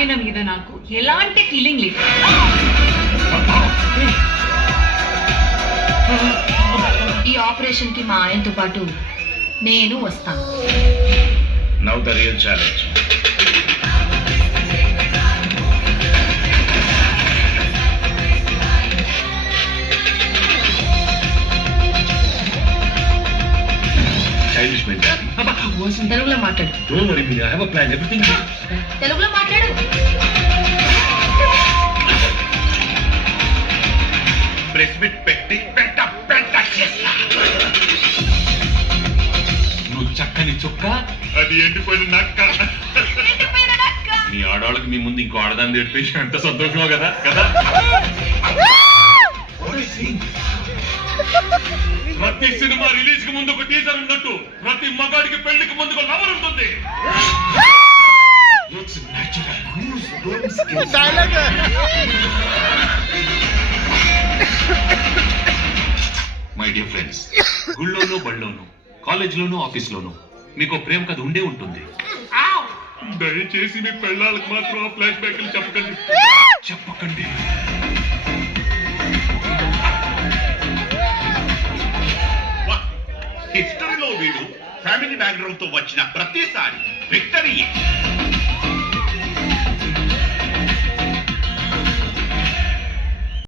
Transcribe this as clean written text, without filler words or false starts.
ఆయన మీద నాకు ఎలాంటి ఫీలింగ్ లేదు. ఈ ఆపరేషన్ కి మా ఆయనతో పాటు నేను వస్తాను. Now the real challenge. తెలుగులో మాట్లాడు. తెలుగులో మాట్లాడు. ప్రెస్ మీట్ పెట్టి నువ్వు చక్కని చుక్క, అది ఎండిపోయిన నక్క. మీ ఆడవాళ్ళకి మీ ముందు ఇంకో ఆడదాన్ని తెప్పించి ఎంత సంతోషమో కదా కదా. ప్రతి సినిమా రిలీజ్ కి ముందు ఒక టీజర్ ఉన్నట్టు ప్రతి మగాడికి పెళ్లికి ముందు ఒక లవర్ ఉంటుంది. మై డియర్ ఫ్రెండ్స్, గుళ్ళోనూ బళ్ళోనూ కాలేజ్లోనూ ఆఫీస్లోనూ మీకు ప్రేమ కథ ఉండే ఉంటుంది. దయచేసి మీ పెళ్ళాలకు మాత్రం ఆ ఫ్లాష్ బ్యాక్లు చెప్పకండి చెప్పకండి. హిస్టరీలో వీడు ఫ్యామిలీ బ్యాక్గ్రౌండ్ తో వచ్చిన ప్రతిసారి విక్టరీ.